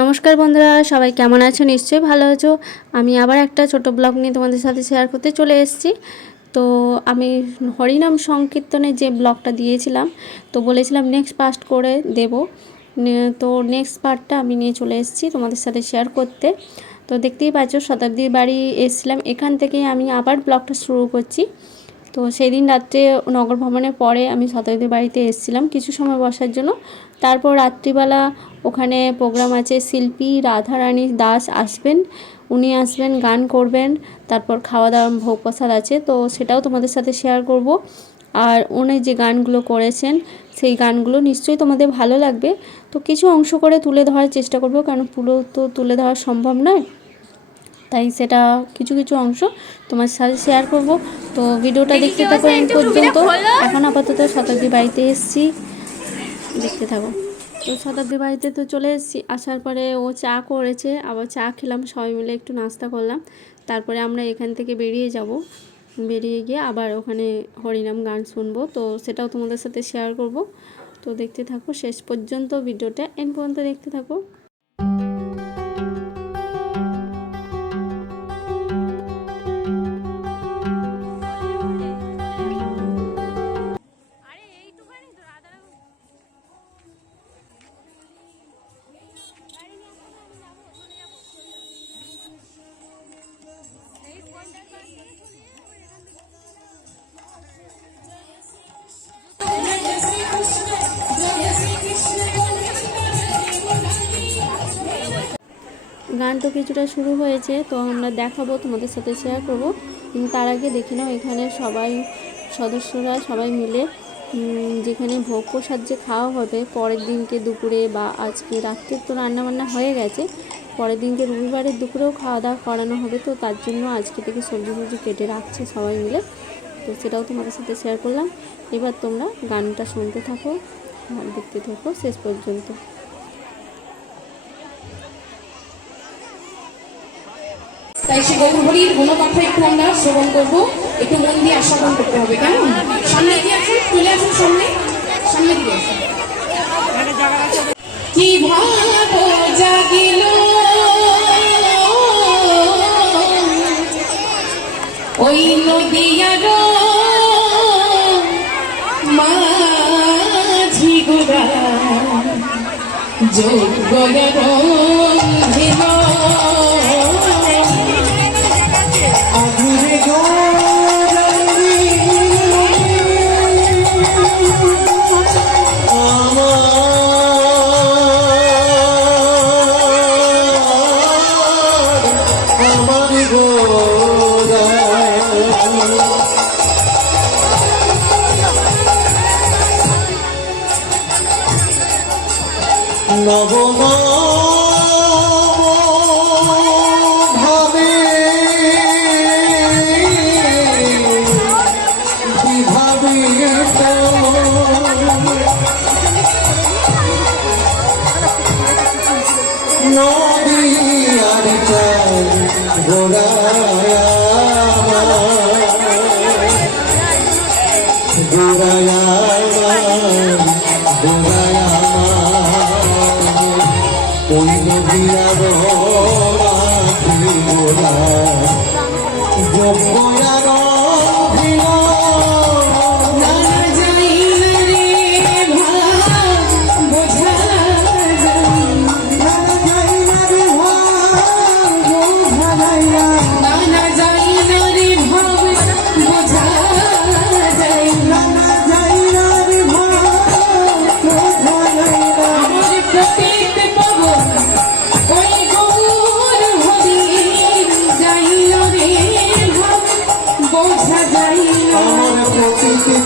নমস্কার বন্ধুরা, সবাই কেমন আছো? নিশ্চয়ই ভালো আছো। আমি আবার একটা ছোট ব্লগ নিয়ে তোমাদের সাথে শেয়ার করতে চলে এসেছি। তো আমি হরিনাম সংকীর্তনের যে ব্লগটা দিয়েছিলাম, তো বলেছিলাম নেক্সট পার্ট করে দেব। তো নেক্সট পার্টটা আমি নিয়ে চলে এসেছি তোমাদের সাথে শেয়ার করতে। তো দেখতেই পাচ্ছ, শতাব্দীর বাড়ি এসেছিলাম, এখান থেকেই আমি আবার ব্লগটা শুরু করছি। তো সেই দিন রাত্রে নগর ভ্রমণের পরে আমি শতাব্দীর বাড়িতে এসেছিলাম কিছু সময় বসার জন্য। তারপর রাত্রিবেলা ওখানে প্রোগ্রাম আছে, শিল্পী রাধারানী দাস আসবেন, উনি আসবেন, গান করবেন, তারপর খাওয়া দাওয়া ভোগ প্রসাদ আছে, তো সেটাও তোমাদের সাথে শেয়ার করব। আর উনি যে গানগুলো করেছেন সেই গানগুলো নিশ্চয়ই তোমাদের ভালো লাগবে। তো কিছু অংশ করে তুলে ধরার চেষ্টা করব, কারণ পুরো তো তুলে ধরা সম্ভব নয়, তাই সেটা কিছু কিছু অংশ তোমার সাথে শেয়ার করব। তো ভিডিওটা দেখতে থাকো এন্ড পর্যন্ত। এখন আপাতত শতাব্দী বাড়িতে এসেছি, দেখতে থাকো। তো শতাব্দী বাড়িতে তো চলে এসেছি, আসার পরে ও চা করেছে, আবার চা খেলাম, সবাই মিলে একটু নাস্তা করলাম। তারপরে আমরা এখান থেকে বেরিয়ে যাব, বেরিয়ে গিয়ে আবার ওখানে হরিনাম গান শুনবো, তো সেটাও তোমাদের সাথে শেয়ার করব। তো দেখতে থাকো শেষ পর্যন্ত, ভিডিওটা এন্ড পর্যন্ত দেখতে থাকো। গান তো কিছুটা শুরু হয়েছে, তো আমরা দেখাবো, তোমাদের সাথে শেয়ার করব। তার আগে দেখে নাও এখানে সবাই সদস্যরা সবাই মিলে যেখানে ভোগ প্রসাদ যে খাওয়া হবে পরের দিনকে দুপুরে বা আজকে রাত্রে, তো রান্নাবান্না হয়ে গেছে, পরের দিনকে রবিবারের দুপুরেও খাওয়া দাওয়া করানো হবে। তো তার জন্য আজকে থেকে সবজি কেটে রাখছে সবাই মিলে, তো সেটাও তোমাদের সাথে শেয়ার করলাম। এবার তোমরা গানটা শুনতে থাকো আর দেখতে থাকো শেষ পর্যন্ত। তাই সে গৌরহরির গুণকথা একটু আমরা শ্রবণ করবো, একটু মন দিয়ে আস্বাদন করতে হবে। কেন সামনে দিয়ে আসুন, চলে আসুন সামনে, সামনে দিয়ে আসুন। কি ভাব জাগিল ওই নদিয়ার মাঝি গোড়া যোগ গয়ার ভিল নবমা ভাবে কিভাবে নদীয়ার গোড়ায়া গোড়ায়া গোড়ায়া ওই নদীয়ার যোগ্যার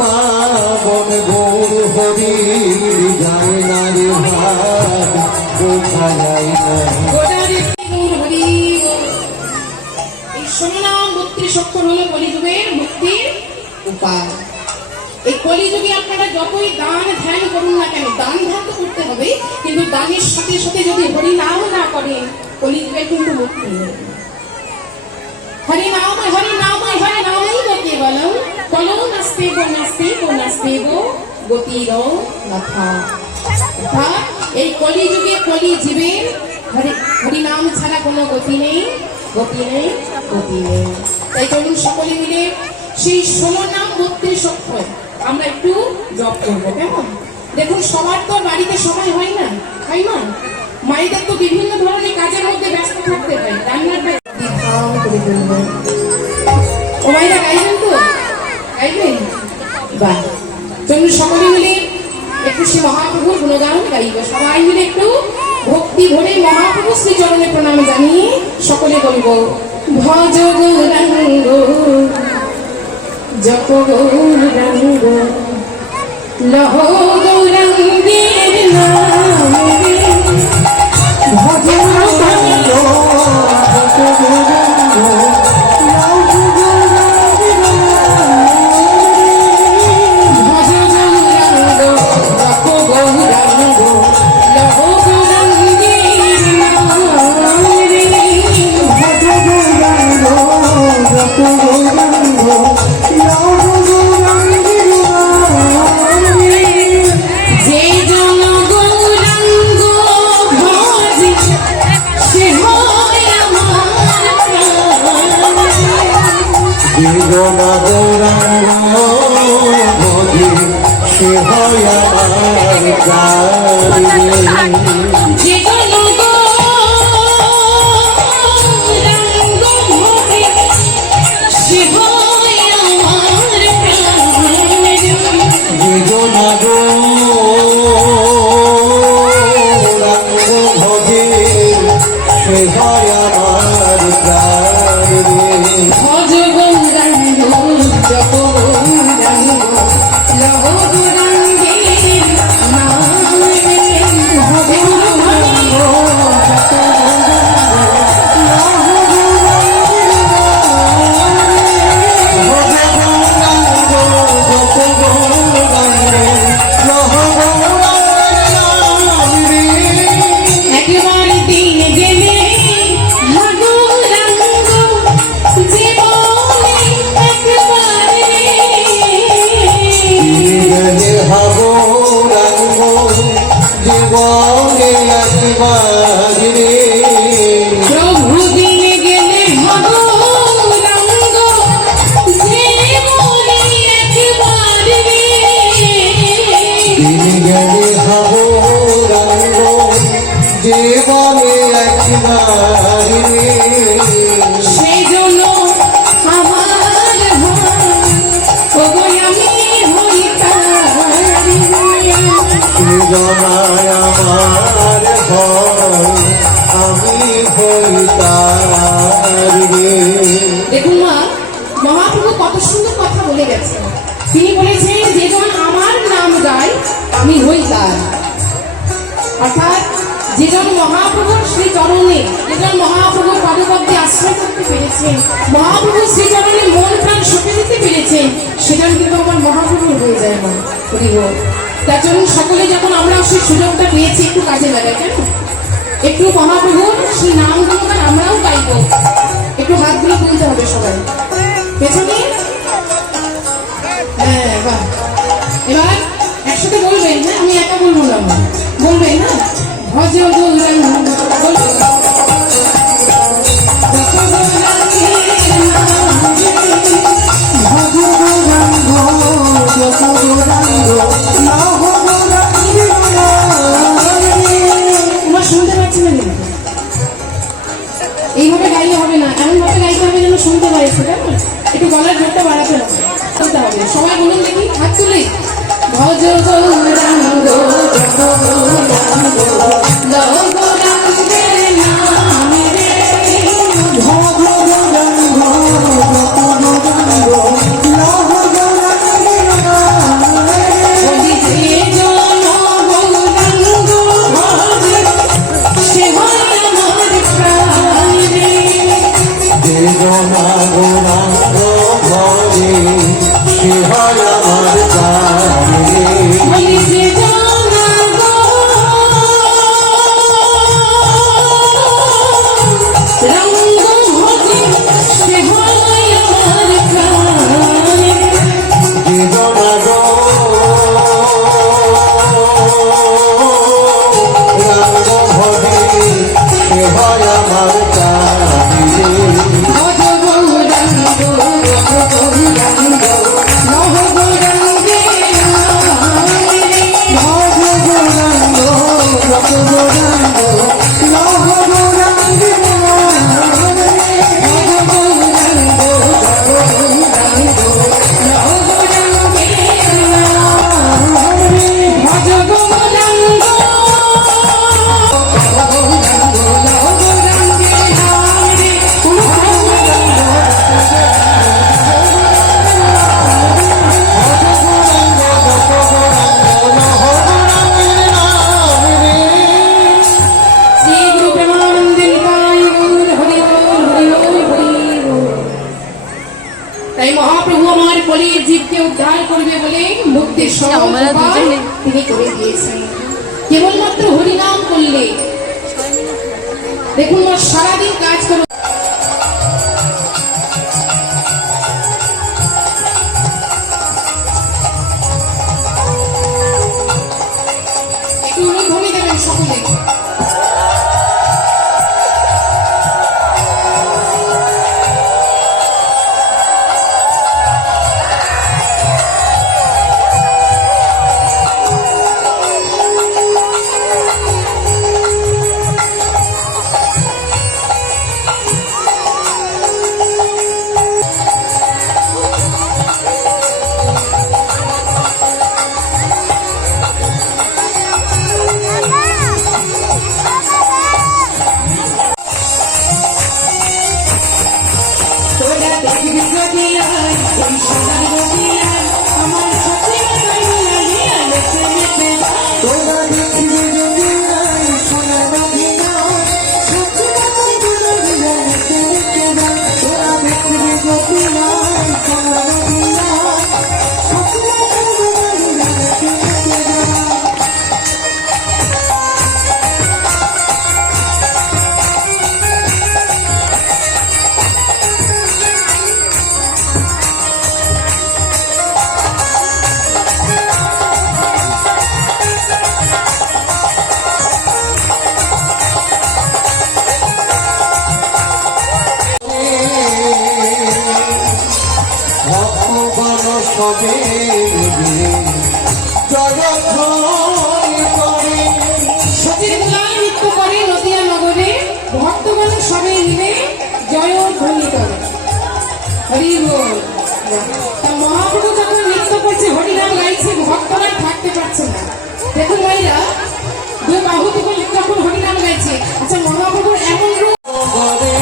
পাবন গৌর হরি যায় না রে ভাব বোঝা যায় না। এই সোমনাম 32 অক্ষর হলো কলিযুগের মুক্তির উপায়। এই কলিযুগে আপনারা যতই দান ধ্যান করুন না কেন, দান ধ্যান তো করতে হবে, কিন্তু দানের সাথে সাথে যদি হরি নাম না করেন কলিযুগে কিন্তু মুক্তি নেই। হরি নাম কেবলম কলো নাস্তেব গতির নাথা। এই কলিযুগে কলি জীবের হরি নাম ছাড়া কোনো গতি নেই, গতি নেই, গতি নেই। তাই চলুন সকলে মিলে সেই 16 নাম 32 অক্ষর আমরা একটু জপ করবো, কেমন? দেখুন সবার তো বাড়িতে সময় হয় না, তাই না? মায়েদের তো বিভিন্ন ধরনের কাজের মধ্যে ব্যস্ত থাকতে হয়, রান্নাটা ধাম করে তুলবেন। ও মায়েরা গাইবেন তো? গাইবেন? বাহ, চলুন সকলে মিলে একটু শ্রী মহাপ্রভুর গুণগান গাইব। সবাই মিলে একটু ভক্তি ভরে মহাপ্রভু শ্রী চরণে প্রণাম জানিয়ে সকলে বলবো ভজ গৌরাঙ্গ জপ গৌরাঙ্গ লহ গৌরাঙ্গের নাম ভজ গৌরাঙ্গ জপ গৌরাঙ্গ জীবনা গৌরাঙ্গ ভজে সে হয় আমার প্রাণ। জীবনা গৌরাঙ্গ ভজে সে হয় আমার প্রাণ। ভজ গৌরাঙ্গ জপ গৌরাঙ্গ লহ গৌরাঙ্গের নাম ভজ গৌরাঙ্গ জপ একবার দিন গেলে গৌরাঙ্গ জীবনে একবার জীবনে গৌরাঙ্গ জীবনে একবার রে। প্রভু দিন গেলে গৌরাঙ্গ জীবনে একবার দিন গেলে গৌরাঙ্গ জীবনে একবার রে। সেই জন্য আমার আমি হইতারি সৃজনায় আমার ভয় আমি হইতারি রে। দেখুন মা, মহাপ্রভু কত সুন্দর কথা বলে গেছেন। তিনি বলেছেন যেজন আমার নাম গায় আমি হই তার। অর্থাৎ যেজন মহাপ্রভুর শ্রী চরণে, যেজন মহাপ্রভুর পদপদ্মে আশ্রয় করতে পেরেছেন, মহাপ্রভুর শ্রী চরণে মন প্রাণ সঁপে দিতে পেরেছেন, সেজন কিন্তু আমার মহাপ্রভুর হয়ে যায় মা। তার জন্য সকলে যখন আমরা সেই সুযোগটা পেয়েছি একটু কাজে লাগাই, কেন? একটু মহাপ্রভুর সেই নাম গুণগান আমরাও গাইব। একটু হাতগুলো তুলতে হবে সবাই পেছনে। হ্যাঁ, বাহ, এবার একসাথে বলবেন। হ্যাঁ, আমি একা বলবো না, বলবেন। হ্যাঁ, ভজ গৌরাঙ্গ বলবেন। তোমার শুনতে পাচ্ছি না কিন্তু এইভাবে গাইলে হবে না, এমন ভাবে গাইতে হবে যেন শুনতে পারে, কেমন? একটু গলার জোরটা বাড়াতে হবে, শুনতে হবে। সবাই বলুন দেখি, হাত তুলে ভজ গৌরাঙ্গ জপ গৌরাঙ্গ লহ গৌরাঙ্গের নাম রে। ভজ গৌরাঙ্গ জপ গৌরাঙ্গ লহ গৌরাঙ্গের নাম রে। বলি যেজন গৌরাঙ্গ ভজে সে হয় আমার প্রাণ রে। জীবনা গৌরাঙ্গ ভজে সে হয় আমার প্রাণ রে। বলি যেজন সে হয় আমার প্রাণী ভজ গৌরাঙ্গ ভজ গৌরাঙ্গ লহ গৌরাঙ্গে ভজ গৌরাঙ্গ রত গৌরাঙ্গ লহ গৌরাঙ্গে তাই মহাপ্রভু আমার কলির জীবকে উদ্ধার করবে বলে মুক্তির সহজ উপায় তিনি করে দিয়েছেন কেবলমাত্র হরিনাম করলে। দেখুন মা সারাদিন কাজ করে একটু উলুধ্বনি দেবেন সকলে। তোরা দেখবি যদি নাই সোনা মদিনা সত্যি কথা বলে রেখে রেখে দাও তোরা দেখবি যদি নাই সোনা মদিনা সত্যি কথা বলে রেখে রেখে দাও ভগবান সবে জগৎ করে সতীর দোলায় নৃত্য করে নদিয়া নগরে ভক্তগণ সবে মিলে জয় ধ্বনি করে। হরি বল। তা মহাপ্রভু যখন নৃত্য করছে হরিনাম গাইছে ভক্তরা থাকতে পারছে না। দেখুন ভাইরা দুই বাহু থেকে যখন হরিনাম গাইছে আচ্ছা মহাপ্রভুর এমন রূপ করে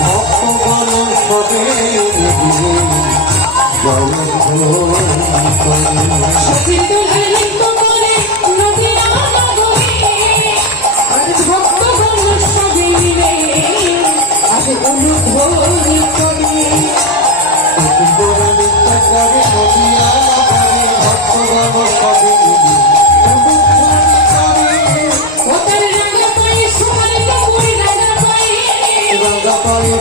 ভগবান সবে জগৎ করে সতীর দোলায় নৃত্য করে নদিয়া নগরে আজ ভক্তগণ সবে মিলে আজ অনুধ্বনি করে। ওতার রাগা পায়ে সোনার কাপড় রাগা পায়ে রাগা পায়ে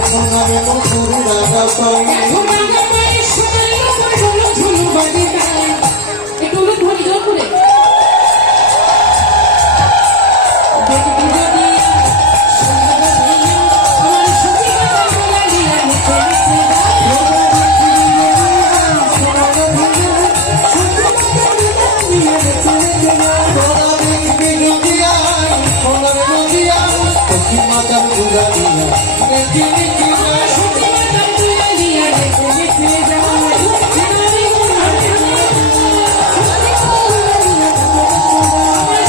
সোনার কাপড় ঝুলু ঝুলু বাজে গায়। একটু উলুধ্বনি জোর করে। দেখবি যদি সোনার দিয়া আমার সখী বাবা বলা দিয়া নেচে নেচে আমার সখী বাবা বলা দিয়া নেচে নেচে যায়। আমার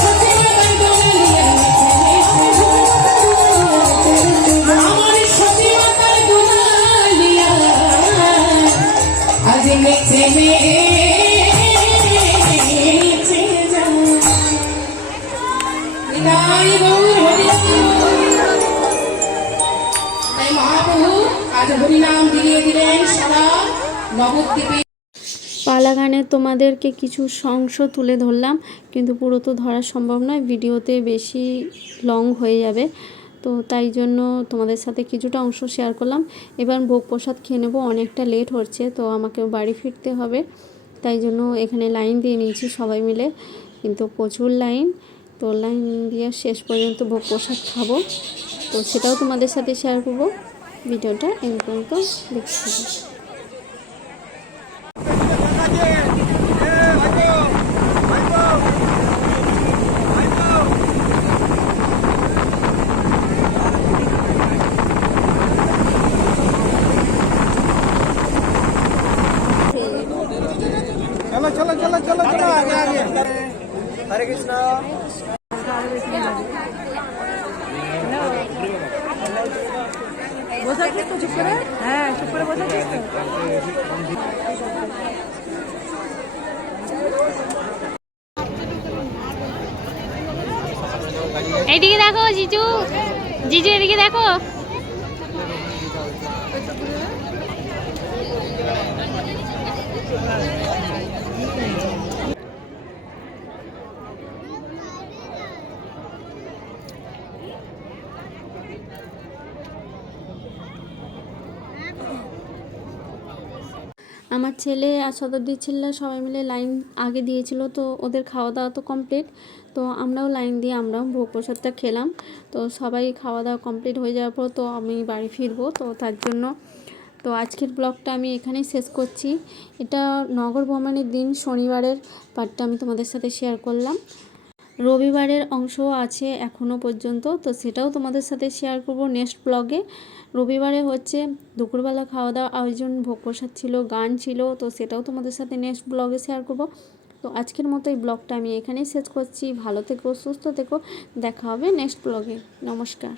সখী বাবা বলা দিয়া নেচে নেচে যায়। আমার সখী বাবা বলা দিয়া আজ নেচে নেচে যায়। নিতাই গৌর হরি। তাই মহাপ্রভু আজ হরিনাম দিয়ে দিলেন সারা নবদ্বীপে। পালা গানে তোমাদেরকে কিছু অংশ তুলে ধরলাম, কিন্তু পুরো তো ধরা সম্ভব নয়, ভিডিওতে বেশি লং হয়ে যাবে। তো তাই জন্য তোমাদের সাথে কিছুটা অংশ শেয়ার করলাম। এবার ভোগ প্রসাদ খেয়ে নেবো, অনেকটা লেট হচ্ছে, তো আমাকে বাড়ি ফিরতে হবে। তাই জন্য এখানে লাইন দিয়ে নিয়েছি সবাই মিলে। কিন্তু প্রচুর লাইন। তো লাইন দিয়ে শেষ পর্যন্ত ভোগ প্রসাদ খাবো, তো সেটাও তোমাদের সাথে শেয়ার করবো। ভিডিওটা এই পর্যন্ত দেখতে থাকো। चलो चलो चलो चलो चलो आगे आगे हरे कृष्ण বসাচ্ছিস তো চুপ করে? হ্যাঁ চুপ করে বসাচ্ছিস তো। এইদিকে দেখো জিজু, জিজু এদিকে দেখো। আমার ছেলে আর শতাব্দীর ছেলেরা সবাই মিলে লাইন আগে দিয়েছিল, তো ওদের খাওয়া দাওয়া তো কমপ্লিট। তো আমরাও লাইন দিয়ে আমরাও ভোগ প্রসাদটা খেলাম। তো সবাই খাওয়া দাওয়া কমপ্লিট হয়ে যাওয়ার পর তো আমি বাড়ি ফিরবো, তো তার জন্য তো আজকের ব্লগটা আমি এখানেই শেষ করছি। এটা নগর ভ্রমণের দিন শনিবারের পার্টটা আমি তোমাদের সাথে শেয়ার করলাম। রবিবারের অংশও আছে এখনও পর্যন্ত, তো সেটাও তোমাদের সাথে শেয়ার করব নেক্সট ব্লগে। রবিবারে হচ্ছে দুপুরবেলা খাওয়া দাওয়া আয়োজন, ভোগ প্রসাদ ছিল, গান ছিল, তো সেটাও তোমাদের সাথে নেক্সট ব্লগে শেয়ার করব। তো আজকের মতো এই ব্লগটা আমি এখানেই শেষ করছি। ভালো থেকো, সুস্থ থেকো, দেখা হবে নেক্সট ব্লগে। নমস্কার।